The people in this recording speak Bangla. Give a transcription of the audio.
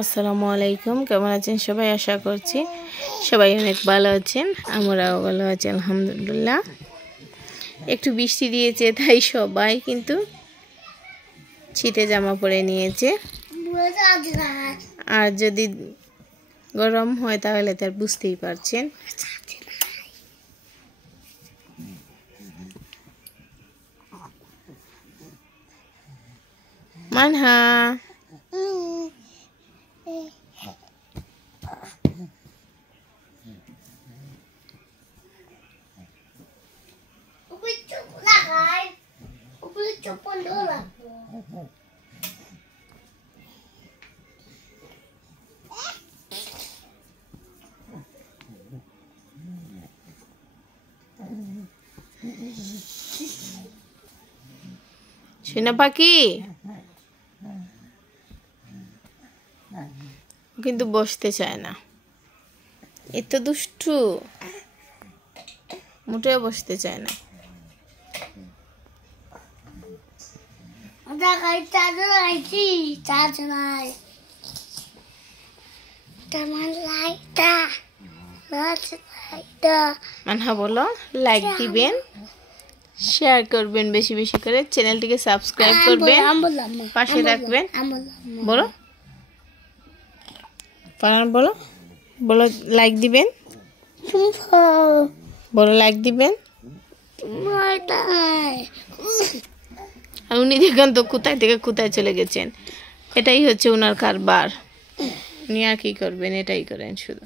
আসসালামু আলাইকুম, কেমন আছেন সবাই? আশা করছি সবাই অনেক ভালো আছেন, আমরাও ভালো আছি আলহামদুলিল্লাহ। একটু বৃষ্টি দিয়েছে তাই সবাই কিন্তু শীতে জামা পরে নিয়েছে। আর যদি গরম হয় তাহলে তার বুঝতেই পারছেন। মানহা সোনা পাখি কিন্তু বসতে চায় না, এত দুষ্টু, মোটেও বসতে চায় না। মানহা বলো, লাইক দিবেন, শেয়ার করবেন বেশি বেশি করে, চ্যানেলটিকে সাবস্ক্রাইব করবেন, পাশে রাখবেন। বলো পারান, বলো বলো লাইক দিবেন, বলো লাইক দিবেন। আর উনি দেখেন তো কোথায় থেকে কোথায় চলে গেছেন, এটাই হচ্ছে ওনার কারবার। উনি আর কি করবেন, এটাই করেন শুধু।